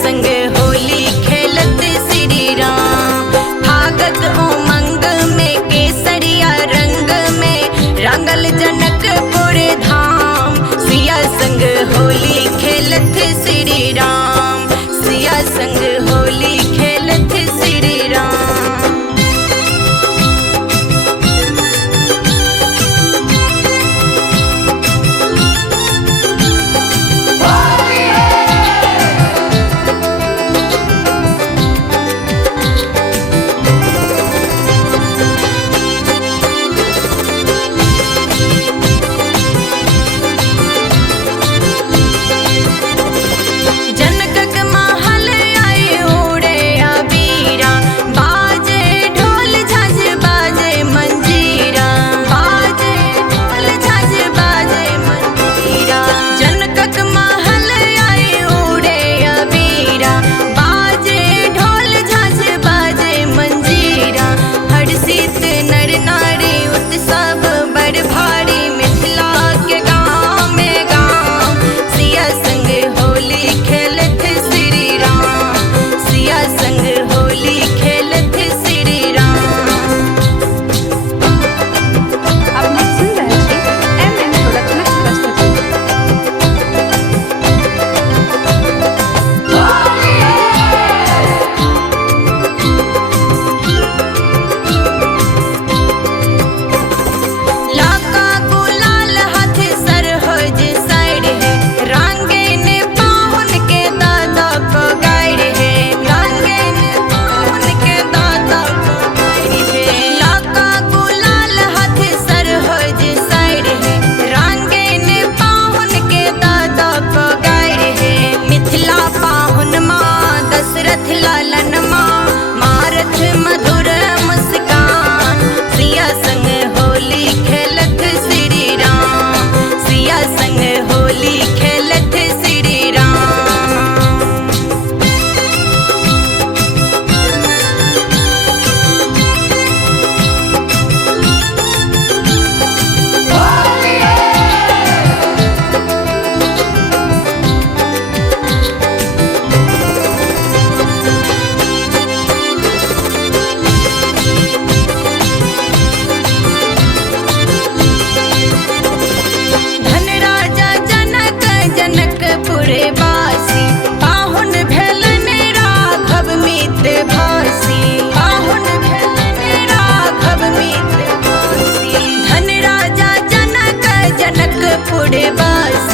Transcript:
संग होली खेलत श्री राम। भागत उमंग में केसरिया रंग में रंगल जनकपुर धाम। सिया संग होली खेलत श्री राम। सिया संग होली खेलत श्री राम। मधुर मुस्कान सिया संग होली खेलत श्री राम। सिया संग होली खेलत श्री राम। जनकपुरवासी पाहुन भेलन राघव मित्र भासी। पाहुन भेलन राघव मित्र भासी। धन राजा जनक जनकपुरवासी